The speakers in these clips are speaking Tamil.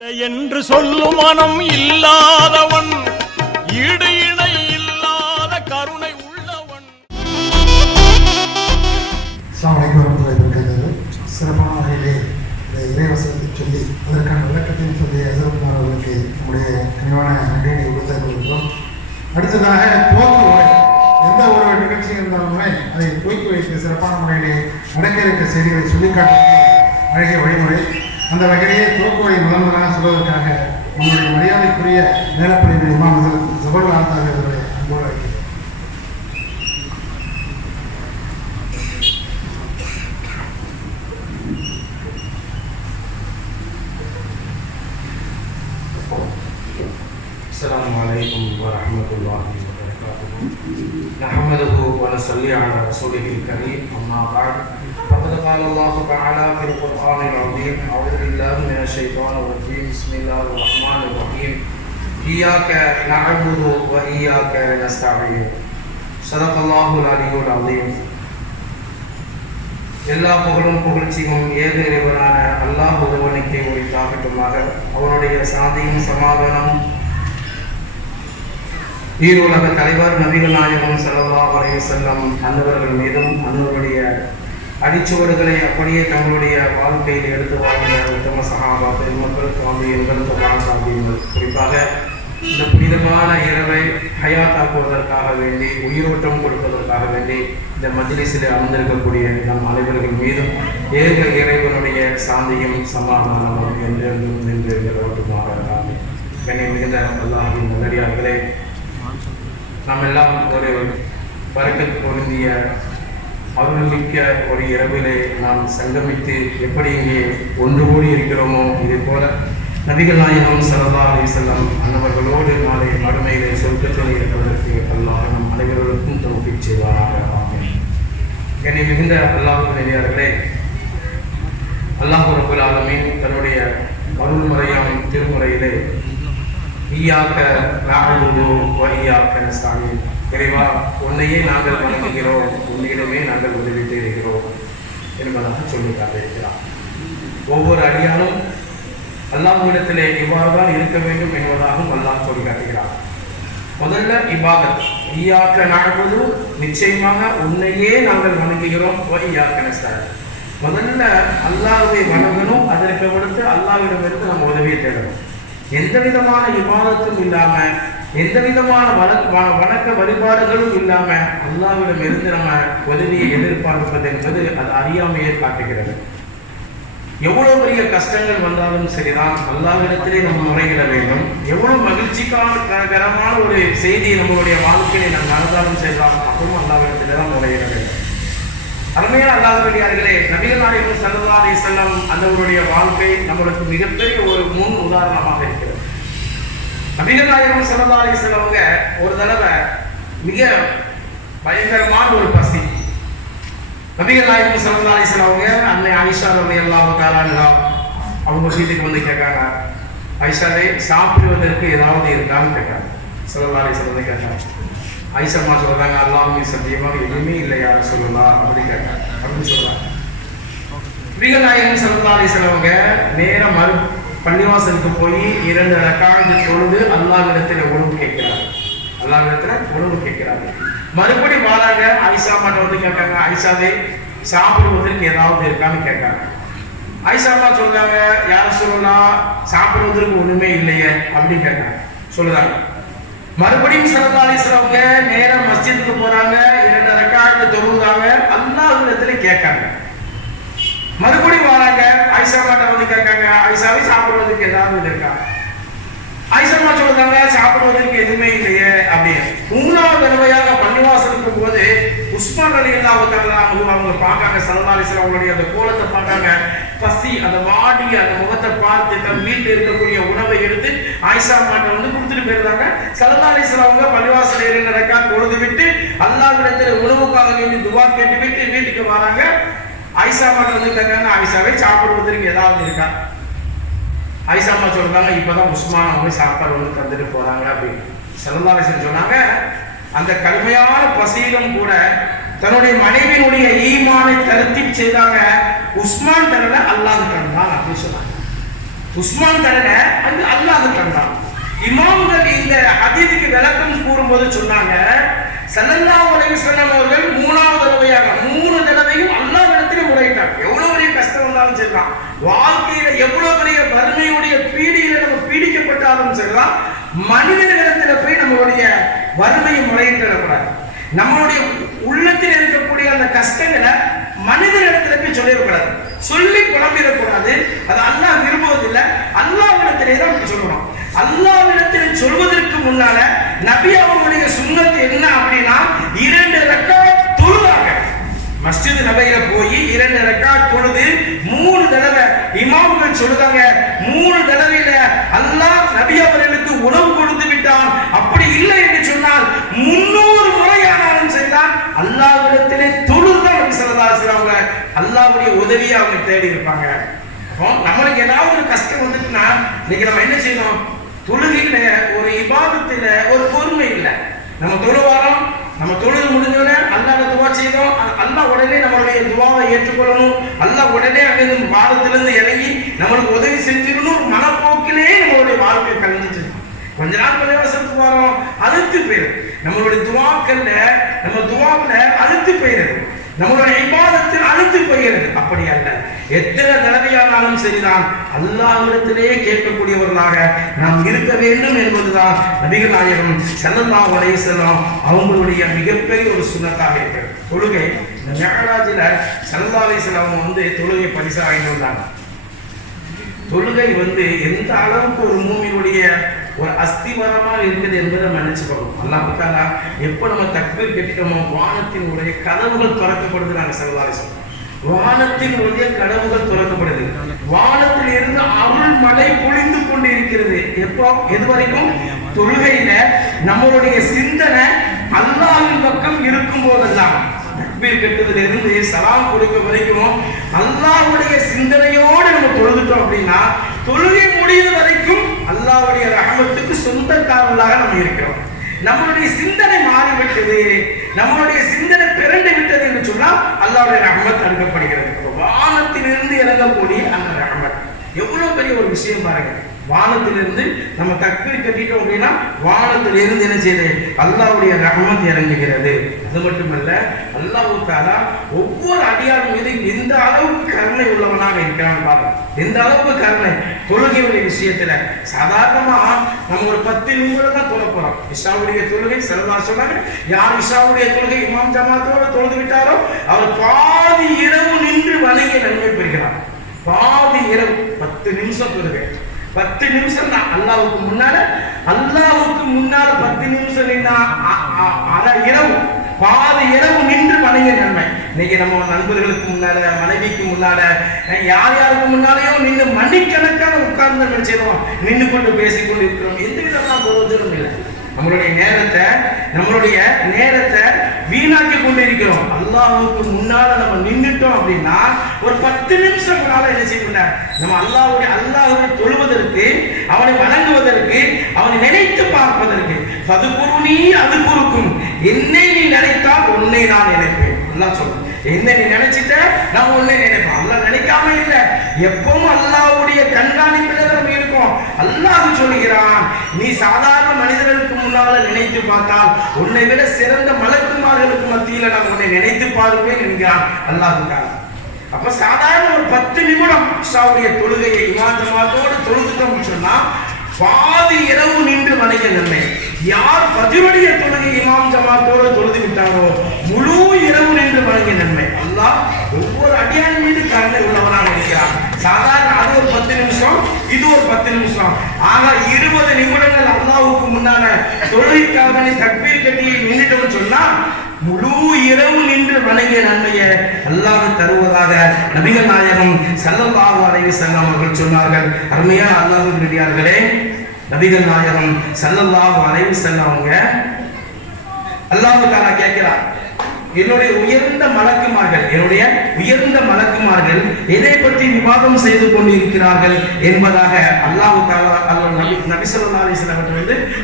என்று சொல்லும் மனம் இல்லாதவன், ஈடு இணை இல்லாத கருணை உள்ளவன். சிறப்பான வகையிலே இந்த இறைவசனத்தை சொல்லி அதற்கான விளக்கத்தையும் சொல்லி எதிர்ப்பார் அவர்களுக்கு நம்முடைய கனிவான நன்றியை உறுதியாக கொள்கிறோம். அடுத்ததாக துவக்கு உரை, எந்த ஒரு நிகழ்ச்சி இருந்தாலுமே அதை துவக்கி வைத்து சிறப்பான முறையிலே நடக்க இருக்க செய்திகளை சொல்லிக்காட்டுவது அழகிய வழிமுறை. அந்த வகையிலேயே துவக்குவரை முதலாக சொல்வதற்காக நம்முடைய மரியாதைக்குரிய மேலப்பள்ளி இமாம் ஜபர் ஆத்தார் அவர்களை அன்போடு வைக்கிறேன். السلام عليكم ورحمة الله وبركاته. نحمده ونصلي على رسوله الكريم. أما بعد فقد قال الله تعالى في القرآن العظيم: أعوذ بالله من الشيطان الرجيم. بسم الله الرحمن الرحيم. إياك نعبد وإياك نستعين. صدق الله العلي العظيم. எல்லா புகழும் புகழ்ச்சியும் ஏக இறைவனான அல்லாஹ் ஒருவனுக்கே உரித்தாகட்டுமாக. அவனுடைய சாந்தியும் சமாதானமும் ஈருலக தலைவர் நபிகள் நாயகம் ஸல்லல்லாஹு அலைஹி வஸல்லம் அன்னவர்கள் மீதும் அன்னவருடைய அடிச்சுவடுகளை அப்படியே தங்களுடைய வாழ்க்கையில் எடுத்து வாழ்ந்த உத்தம சஹாபா பெருமக்களுக்கு வந்து எங்களுக்கு வாழ்ந்தார்கள். குறிப்பாக இந்த புனிதமான இரவை ஹயாத்தாக்குவதற்காக வேண்டி, உயிரோட்டம் கொடுப்பதற்காக வேண்டி இந்த மஜ்லிஸில் அமர்ந்திருக்கக்கூடிய நம் அனைவர்கள் மீதும் ஏக இறைவனுடைய சாந்தியும் சமாதானமும் என்றென்றும் நின்று நிலவட்டுமாக. என்னை மிகுந்த அல்லாஹ்வின் நல்லடியார்களே, நாம் எல்லாம் ஒரு பரக்கத் பொருந்திய அருள்மிக்க ஒரு இரவிலே நாம் சங்கமித்து எப்படி இங்கே ஒன்று கூடி இருக்கிறோமோ, இதே போல நபிகள் நாயகம் ஸல்லல்லாஹு அலைஹி வஸல்லம் அன்னவர்களோடு நாளை மறுமையிலே சொர்க்கத்தில் இருப்பதற்கு அல்லாஹ் நம் அனைவருக்கும் தௌஃபீக் செய்வாராக. ஆமீன். என்னை மிகுந்த அல்லாஹ்வின் நல்லடியார்களே, அல்லாஹ் ரப்பல் ஆலமீன் தன்னுடைய அருள்முறையாம் திருமுறையிலே ஈயாக்க நஅபுது வ ஈயாக்க நஸ்தஈன், இறைவா உன்னையே நாங்கள் வணங்குகிறோம், உன்னிடமே நாங்கள் உதவி தேடுகிறோம் என்பதாக சொல்லி காட்டியிருக்கிறார். ஒவ்வொரு அடியாலும் அல்லாஹ்விடத்திலே இவ்வாறு தான் இருக்க வேண்டும் என்பதாகவும் அல்லாஹ் சொல்லி காட்டுகிறார். முதல்ல இபாதத், ஈயாக்க நஅபுது, நிச்சயமாக உன்னையே நாங்கள் வணங்குகிறோம், வ ஈயாக்க நஸ்தஈன், முதல்ல அல்லாஹ்வை வணங்கணும், அதற்கு அடுத்து அல்லாஹ்விடமிருந்து நம்ம உதவியை தேடணும். எந்த விதமான இபாதத்தும் இல்லாம, எந்த விதமான வணக்க வழிபாடுகளும் இல்லாம அல்லாஹ்விடம் இருந்து நம்ம உதவியை எதிர்பார்ப்பது என்பது அது அறியாமையை காட்டுகிறது. எவ்வளவு பெரிய கஷ்டங்கள் வந்தாலும் சரிதான், அல்லாஹ்விடத்திலே நம்ம முறையிட வேண்டும். எவ்வளவு மகிழ்ச்சிகரமான ஒரு செய்தியை நம்மளுடைய வாழ்க்கையை நாம் நடந்தாலும் சரிதான், அப்பவும் அல்லாஹ்விடத்திலே தான் முறையிட வேண்டும். அருமையான அல்லாஹ்விடியார்களே, நபிகள் நாயகம் ஸல்லல்லாஹு அலைஹி வஸல்லம் அன்னவருடைய வாழ்க்கை நம்மளுக்கு மிகப்பெரிய ஒரு முன் உதாரணமாக இருக்கிறது. நபிகள் நாயகம் ஸல்லல்லாஹு அலைஹி வஸல்லம் ஒரு தடவை மிக பயங்கரமான ஒரு பசி. நபிகள் நாயகம் ஸல்லல்லாஹு அலைஹி வஸல்லம் அன்னை ஆயிஷா ரலியல்லாஹு தஆலா அன்ஹா அவங்க வீட்டுக்கு வந்து கேட்காங்க, ஆயிஷாவே சாப்பிடுவதற்கு ஏதாவது இருக்கான்னு கேட்காங்க. ஸல்லல்லாஹு அலைஹி வஸல்லம் கேட்டாங்க. ஆயிஷா சொல்றாங்க, அல்லாஹ்வுடைய சத்தியமாக எதுவுமே இல்லை யார சொல்லலாம் அப்படின்னு சொல்றாங்க. நபிகள் நாயகம் ஸல்லல்லாஹு அலைஹி வஸல்லம் நேரம் பள்ளிவாசலுக்கு போய் 2 ரக்காத் தொழுது அல்லாஹ்விடத்தில் உணவு கேட்கிறாங்க. மறுபடி வராங்க, ஆயிஷா மாட்ட வந்து கேட்காங்க, ஆயிஷாவே சாப்பிடுவதற்கு ஏதாவது இருக்கான்னு கேட்காங்க. ஆயிஷா சொல்றாங்க, யார சொல்லலாம், சாப்பிடுவதற்கு ஒண்ணுமே இல்லையே அப்படின்னு கேட்காங்க. சொல்லுறாங்க. மறுபடியும் ஸல்லல்லாஹு அலைஹி வஸல்லம் நேரம் மஸ்ஜிதுக்கு போறாங்க, 2 ரக்காத் தொழுறாங்க, அல்லாஹ்விடத்துல கேட்காங்க. மறுபடியும் வராங்க, ஆயிஷா மாட்ட வந்து கேட்காங்க, ஆயிஷாவே சாப்பிடுவதற்கு ஏதாவது இருக்கா? ஆயிஷா சொல்றாங்க, சாப்பிடுவதற்கு எதுவுமே இல்லையே அப்படின்னு. 3வது தடவையாக பள்ளிவாசலுக்கு போது உஸ்மான் ரலியல்லாஹு தஆலா அவங்க பார்க்காங்க, ஸல்லல்லாஹு அலைஹி வஸல்லம் அவங்களுடைய அந்த கோலத்தை பார்க்காங்க. பசி, அந்த வாடிய அந்த முகத்தை பார்த்து தன் வீட்டில் இருக்கக்கூடிய உணவை எடுத்து ஆயிஷா மாட்ட வந்து கொடுத்துட்டு போயிருந்தாங்க. ஸல்லல்லாஹு அலைஹி வஸல்லம் அவங்க பள்ளிவாசல் 2 ரக்காத் தொழுது விட்டு அல்லாஹ்விடத்தில் உணவுக்காக வேண்டி துஆ கேட்டு விட்டு வீட்டுக்கு வராங்க. ஆயிஷா மாட்ட வந்து கேட்காங்க, ஆயிஷாவே சாப்பிடுவதற்கு ஏதாவது இருக்கா? ஆயிஷா சொல்றாங்க, இப்பதான் உஸ்மான் அவங்க சாப்பாடு வந்து தந்துட்டு போறாங்க அப்படின்னு. ஸல்லல்லாஹு அலைஹி வஸல்லம் சொன்னாங்க, அந்த கடுமையான பசியிலும் கூட தன்னுடைய மனைவியினுடைய ஈமானை தருத்தி செய்தாங்க. உஸ்மான் தரல, அல்லாஹ் தந்தான் அப்படின்னு சொன்னாங்க. உஸ்மான் தரல அது அல்லாஹ் தந்தான். இமாம்கள் இந்த ஹதீஸுக்கு விளக்கம் கூறும்போது சொன்னாங்க, ஸல்லல்லாஹு அலைஹி வஸல்லம் அவர்கள் 3வது தடவையாக 3 தடவையும் அல்லாஹ்விடத்தில் முறையிட்டாங்க. எவ்வளவு பெரிய கஷ்டம் வந்தாலும் சரிதான், வாழ்க்கையில எவ்வளவு பெரிய வறுமையுடைய பீடியில நம்ம பீடிக்கப்பட்டாலும் சரிதான், மனிதர்களிடத்தில் போய் நம்மளுடைய வறுமையை முறையிட்டக்கூடாது. நம்மளுடைய உள்ளத்தில் இருக்கக்கூடிய அந்த கஷ்டங்களை மனிதர்களிடத்துல போய் சொல்லிடக்கூடாது, சொல்லி குழம்பிடக்கூடாது. அது அல்லாஹ் விரும்புவதில்லை. அல்லாஹ்விடத்திலே தான் சொல்லணும். அல்லாஹ்விடத்தில் சொல்வதற்கு முன்னால நபி அவர்களுடைய சுன்னத் என்ன அப்படின்னா 2 ரக்காத் தொழுதாங்க. மஸ்ஜித் நபையில போய் 2 ரக்காத் தொழுது 3 தடவை இமாம்கள் சொல்லுதாங்க. 3 தடவையில அல்லாஹ் நபி அவர்களுக்கு உணவு கொடுத்து விட்டான். அப்படி இல்லை என்று சொன்னால் 300 முறையானாலும் சரிதான் அல்லாஹ்விடத்திலே தொழுதான் நபி ஸல்லல்லாஹு அலைஹி வஸல்லம் அல்லாஹ்வுடைய உதவியை அவங்க தேடி இருப்பாங்க. நம்மளுக்கு ஏதாவது ஒரு கஷ்டம் வந்துட்டுன்னா இன்னைக்கு நம்ம என்ன செய்யணும்? தொழுகையில ஒரு இபாதத்துல ஒரு பொறுமை இல்லை. நம்ம தொழுவாரோம், நம்ம தொழுது முடிஞ்சோடனே அல்லாஹ்வை துவா செய்தோம், அல்லாஹ் உடனே நம்மளுடைய துவாவை ஏற்றுக்கொள்ளணும், அல்லாஹ் உடனே அங்கிருந்து வாதத்திலிருந்து இறங்கி நம்மளுக்கு உதவி செஞ்சிடணும் மனப்போக்கிலே நம்மளுடைய வாழ்க்கை கழிஞ்சிட்டு கொஞ்ச நாள் பள்ளிவாசலுக்கு வரோம், அழுத்து போயிடும். நம்மளுடைய துவாக்கல்ல நம்ம துவாவில அழுத்து போயிடுது, நம்மளுடைய இபாதத்தில் அழுத்து போகிறது. அப்படி அல்ல, எத்தனை தடவையானாலும் சரிதான் அல்லாஹ்விடத்திலே கேட்கக்கூடியவர்களாக நாம் இருக்க வேண்டும் என்பதுதான் நபிகள் நாயகம் ஸல்லல்லாஹு அலைஹி வஸல்லம் அவங்களுடைய மிகப்பெரிய ஒரு சுன்னத்தாக இருக்கிறது. தொழுகை இந்த மிஅராஜில ஸல்லல்லாஹு அலைஹி வஸல்லம் தொழுகை பரிசா வாங்கிட்டு வந்தாங்க. தொழுகை எந்த அளவுக்கு ஒரு மூமினுடைய ஒரு அஸ்திவாரமாக இருக்குது என்பதை நினைச்சுக்கணும். அல்லாஹ் தஆலா எப்போ நம்ம தக்பீர் கட்டிட்டோமோ வானத்தினுடைய கதவுகள் திறக்கப்படுது. நாங்கள் ஸல்லல்லாஹு அலைஹி வஸல்லம் வானத்தினுடைய கதவுகள் திறக்கப்படுது. வானத்தில் இருந்து அருள் மழை பொழிந்து கொண்டு இருக்கிறது. எப்போ? எது வரைக்கும்? தொழுகையில நம்மளுடைய சிந்தனை அல்லாஹ்வின் பக்கம் இருக்கும் போதெல்லாம், தக்பீர் கட்டுவதில் இருந்து சலாம் கொடுக்க வரைக்கும் அல்லாஹ்வுடைய சிந்தனையோடு நம்ம தொழுதுட்டோம் அப்படின்னா தொழுகை முடியும் வரைக்கும் அல்லாஹ்வுடைய ரஹமத்துக்கு சொந்தக்காரர்களாக நம்ம இருக்கிறோம். நம்மளுடைய சிந்தனை மாறிவிட்டது, நம்மளுடைய சிந்தனை பிறண்டு விட்டது என்று சொன்னால் அல்லாஹ்வுடைய ரஹமத் தடுக்கப்படுகிறது. வானத்திலிருந்து இறங்கக்கூடிய அந்த ரஹமத் எவ்வளவு பெரிய ஒரு விஷயம் பாருங்க. வானத்திலிருந்து நம்ம தக்பீர் கட்டிட்டோம் அப்படின்னா வானத்திலிருந்து என்ன செய்யுது? அல்லாஹ்வுடைய ரஹமத் இறங்குகிறது. அது மட்டுமல்ல, அல்லாஹ் தஆலா ஒவ்வொரு அடியார் மீது எந்த அளவுக்கு கருணை உள்ளவனாக இருக்கிறான் பாருங்க. எந்த அளவுக்கு கருணை தொழுகையுடைய விஷயத்துல. சாதாரணமா நம்ம ஒரு 10 நிமிடம் தான் தொழ போறோம். இஷாவுடைய தொழுகை ஸல்லல்லாஹு சொன்னாங்க, யார் இஷாவுடைய தொழுகை இமாம் ஜமாத்தோட தொழுது விட்டாரோ அவர் பாதி இரவு நின்று வணங்கி நன்மை பெறுகிறார். பாதி இரவு 10 நிமிஷம் தொழுகை, 10 நிமிஷம் தான் அல்லாஹ்வுக்கு முன்னால 10 நிமிஷம் நின்னா இரவு பாதி இரவு நின்று வணங்கிய நன்மை. இன்னைக்கு நம்ம நண்பர்களுக்கு முன்னால, மனைவிக்கு முன்னால, யார் யாருக்கு முன்னாலேயோ நின்று மணிக்கணக்கான உட்கார்ந்து நம்ம செய்வோம், நின்று கொண்டு பேசிக்கொண்டு இருக்கிறோம். எந்த விதமான பிரயோஜனம் இல்லை. நம்மளுடைய நேரத்தை வீணாக்கி கொண்டு இருக்கிறோம். அல்லாஹ்வுக்கு முன்னால நம்ம நின்றுட்டோம் அப்படின்னா ஒரு 10 நிமிஷம் முன்னால என்ன செய்யணும்? நம்ம அல்லாஹ்வை தொழுவதற்கு, அவனை வணங்குவதற்கு, அவனை நினைத்து பார்ப்பதற்கு. ஃபதுகுருனி அதுகுருக்கும், என்னை நீ நினைத்தால் உன்னை நான் நினைப்பேன். அல்லாஹ் சொல்றான், என்ன நீ நினைச்சிட்ட நான் உன்னை நினைப்பேன். அல்லாஹ் நினைக்காம இல்லை, எப்பவும் அல்லாஹ்வுடைய கண்காணிப்பில் நம்ம இருக்கோம். அல்லாஹ் சொல்லுகிறான், நீ சாதாரண மனிதர்களுக்கு முன்னால நினைத்து பார்த்தால் உன்னை விட சிறந்த மலக்குமார்களுக்கு மத்தியில் நான் உன்னை நினைத்து பார்ப்பேன் என்கிறான் அல்லாஹ். அப்ப சாதாரண ஒரு 10 நிமிடம் இஷாவுடைய தொழுகையை இமாம் ஜமாத்தோடு தொழுதுட்டோம் சொன்னா பாதி இரவு நின்று வணங்கிய நன்மை. யார் ஃபஜ்ருடைய தொழுகை இமாம் ஜமாத்தோடு தொழுது விட்டாரோ முழு இரவு நின்று வணங்கிய நன்மை. அல்லாஹ் ஒவ்வொரு அடியான் மீது கருணை உள்ளவனாக இருக்கிறான். சாதாரண அது ஒரு 10 நிமிஷம், இது ஒரு 10 நிமிஷம், ஆக 20 நிமிடங்கள் அல்லாஹ்வுக்கு முன்னால தொழுகைக்காக நீ தக்பீர் கட்டி நின்றுட்டோம்னு சொன்னா முழு இரவு நின்று வணங்கிய நன்மையை அல்லாஹ் தருவதாக நபிகள் நாயகம் ஸல்லல்லாஹு அலைஹி வஸல்லம் அவர்கள் சொன்னார்கள். அருமையான அல்லாஹ்வின் நபியார்களே, நபிகள் நாயகம் ஸல்லல்லாஹு அலைஹி வஸல்லம் அவங்க அல்லாஹ் தஆலா கேட்கிறார், என்னுடைய உயர்ந்த மலக்குமார்கள் எதை பற்றி விவாதம் செய்து கொண்டிருக்கிறார்கள் என்பதாக அல்லாஹ் தஆலா நபி ஸல்லல்லாஹு அலைஹி வஸல்லம்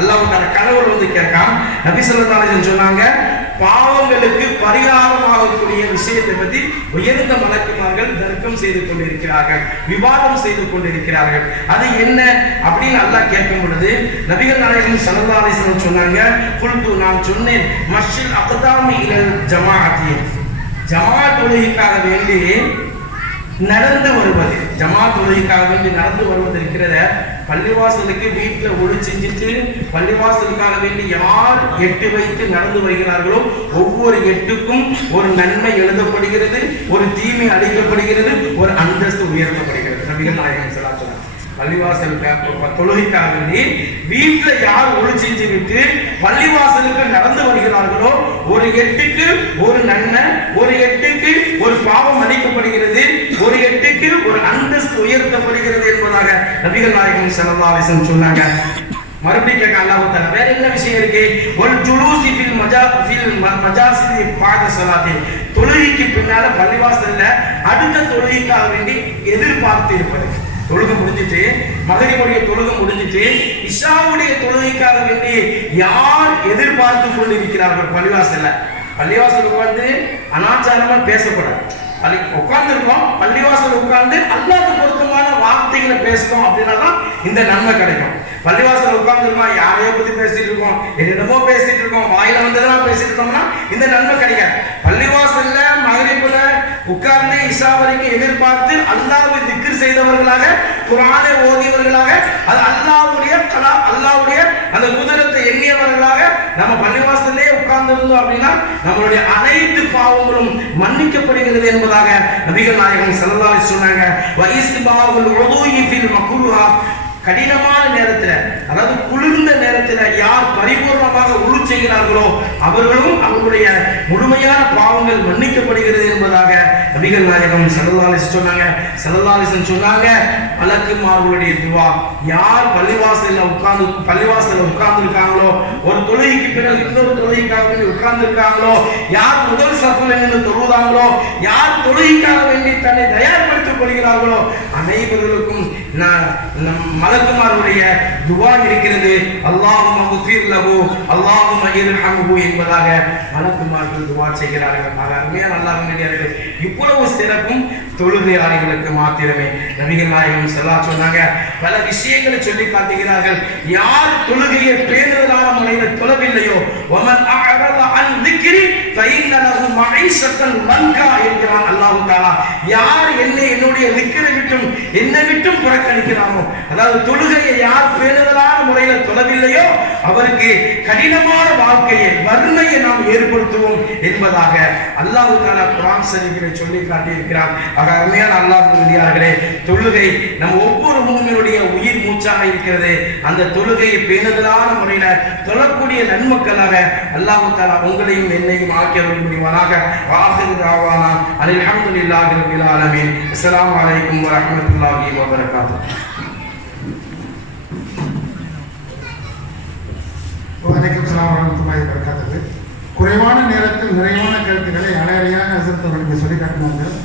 அல்லாஹ் தஆலா கனவுல கேட்கான். நபி ஸல்லல்லாஹு அலைஹி வஸல்லம் சொன்னாங்க, பாவங்களுக்கு பரிகாரமாகக்கூடிய விஷயத்தை பற்றி உயர்ந்த மலக்குமார்கள் தர்க்கம் செய்து கொண்டிருக்கிறார்கள், விவாதம் செய்து கொண்டிருக்கிறார்கள். அது என்ன அப்படின்னு அல்லாஹ் கேட்கும் பொழுது நபிகள் நாயகம் ஸல்லல்லாஹு அலைஹி வஸல்லம் சொன்னாங்க, குல்து, நான் சொன்னேன், மஸ்ஜில் அக்தாமி இலல் ஜமாஅத்தி, ஜமாஅத் தொழுகைக்காக வேண்டி நடந்து வருவது, ஜமாத் தொழுகைக்காக வேண்டி நடந்து வருவது இருக்கிறத, பள்ளிவாசலுக்கு வீட்டில் ஒளி செஞ்சுட்டு பள்ளிவாசலுக்காக வேண்டி யார் எட்டு வைத்து நடந்து வருகிறார்களோ ஒவ்வொரு எட்டுக்கும் ஒரு நன்மை எழுதப்படுகிறது, ஒரு தீமை அளிக்கப்படுகிறது, ஒரு அந்தஸ்து உயர்த்தப்படுகிறது. நபிகள் நாயகம் ஸல்லல்லாஹு அலைஹி வஸல்லம் பள்ளிவாசல் தொழுகைக்காக வேண்டி வீட்டில் யார் ஒளி செஞ்சு விட்டு பள்ளிவாசலுக்கு நடந்து வருகிறார்களோ ஒரு எட்டுக்கு ஒரு நன்மை, ஒரு எட்டுக்கு ஒரு பாவம் அளிக்கப்படுகிறது, ஒரு எட்டுக்கு ஒரு அந்தஸ்து உயர்த்தப்படுகிறது என்பதாக நபிகள் நாயகம் ஸல்லல்லாஹு அலைஹி வஸல்லம் சொன்னாங்க. மறுபடியும் கேட்க அல்லாஹ் தஆலா வேற என்ன விஷயம் இருக்கு? ஒல் ஜுலூசி ஃபில் மஜாசிதி பாத ஸலாத்தி, தொழுகைக்கு பின்னால பள்ளிவாசல்ல அடுத்த தொழுகைக்காக வேண்டி எதிர்பார்த்து இருப்பது. தொழுகை முடிஞ்சிட்டு, மகரிபுடைய தொழுகை முடிஞ்சிட்டு, இஷாவுடைய தொழுகைக்காக வேண்டி யார் எதிர்பார்த்து கொண்டிருக்கிறார்கள் பள்ளிவாசல்ல? பள்ளிவாசல் உட்கார்ந்து அனாச்சாரமா பேசக்கூடாது. உட்கார்ந்து இருக்கோம், பள்ளிவாசல் உட்கார்ந்து அல்லாஹ்வுக்கு பொருத்தமான வார்த்தைகளை பேசணும் அப்படின்னா தான் இந்த நன்மை கிடைக்கும். பள்ளிவாசல் உட்கார்ந்துருக்கோம், யாரையோ பத்தி பேசிட்டு இருக்கோம், என்னென்னமோ பேசிட்டு இருக்கோம், வாயில வந்ததெல்லாம் பேசிட்டு இருந்தோம்னா இந்த நன்மை கிடைக்காது. பள்ளிவாசல்ல மகரிபுல உட்கார்ந்து இஷா வரைக்கும் எதிர்பார்த்து அல்லாஹ்வை திக்ர் செய்தவர்களாக, குர்ஆனை ஓதியவர்களாக, அது அல்லாஹ்வுடைய அல்லாஹ்வுடைய அந்த குதிரத்தை எண்ணியவர்களாக நம்ம பள்ளிவாசல்லே உட்கார்ந்து இருந்தோம் அப்படின்னா நம்மளுடைய அனைத்து பாவங்களும் மன்னிக்கப்படுகிறது என்பதாக நபிகள் நாயகம் ஸல்லல்லாஹு அலைஹி வஸல்லம் சொன்னாங்க. வஇஸ்திபாவுல் உதுஇ ஃபில் மக்ரூஹா, கடினமான நேரத்தில், அதாவது குளிர்ந்த நேரத்தில் யார் பரிபூர்ணமாக உழு செய்கிறார்களோ அவர்களும் அவர்களுடைய முழுமையான பாவங்கள் மன்னிக்கப்படுகிறது என்பதாக நபிகள் நாயகம் ஸல்லல்லாஹு அலைஹி வஸல்லம் சொன்னாங்க. ஸல்லல்லாஹு அலைஹி வஸல்லம் சொன்னாங்க, மலக்குமார்களுடைய துஆ, யார் பள்ளிவாசல்ல உட்கார்ந்து இருக்காங்களோ, ஒரு தொழுகைக்கு பிறகு இன்னொரு தொழுகைக்காக வேண்டி உட்கார்ந்து இருக்காங்களோ, யார் முதல் சஃப்ல நின்று தொழுதாங்களோ, யார் தொழுகைக்காக வேண்டி தன்னை தயார்படுத்திக் கொள்கிறார்களோ அனைவர்களுக்கும் மலக்குமாருடைய துஆ இருக்கிறது. அல்லாஹும்ம குஃபிர் லஹு அல்லாஹும்ம இர்ஹம்ஹு என்பதாக மலக்குமார்கள் துஆ செய்கிறார்கள். அருமையான அல்லாஹ்வின் இவ்வளவு சிறப்பும் தொழுகையாளிகளுக்கு மாத்திரமே. நபிகள் நாயகம் ஸல்லல்லாஹு அலைஹி சொன்னாங்க, பல விஷயங்களை சொல்லி காட்டுகிறார்கள். யார் தொழுகையை பேணுதலான முறையில் தொழவில்லையோ, வமன் அஅரத அன் ذிக்ரி ஃபஇன்ன லஹு மஈஷத்தன் லன்கா என்கிறான் அல்லாஹ் தஆலா. யார் என்னுடைய ذிக்ரை விட்டும் என்னை விட்டும் புறக்கணிக்கிறானோ, அதாவது தொழுகையை யார் பேணுதலான முறையில் தொழவில்லையோ அவருக்கு கடினமான வாழ்க்கையை, வறுமையை நாம் ஏற்படுத்துவோம் என்பதாக அல்லாஹ் தஆலா குர்ஆன் ஷரீஃபிலே சொல்லி காட்டியிருக்கிறார். அருமையான அல்லாஹ்வின் தொழுகை நம் ஒவ்வொரு மூமினுடைய உயிர் மூச்சாக இருக்கிறது. அந்த தொழுகையை பேணுதலான முறையில தொழக்கூடிய நன்மக்களாக அல்லாஹ் தஆலா உங்களையும் என்னையும் ஆக்கி அருள் புரிவானாக. ஆகிரு தாவானா அனில் ஹம்துலில்லாஹி ரப்பில் ஆலமீன். அஸ்ஸலாமு அலைக்கும் வரஹ்மத்துல்லாஹி வபரகாத்துஹு. வலைக்கும் ஸலாம் வரஹ்மத்துல்லாஹி வபரகாத்துஹு. குறைவான நேரத்தில் நிறைவான கருத்துக்களை அலையறையாக ஹஸரத் அவர்களுக்கு சொல்லி காட்டினார்கள்.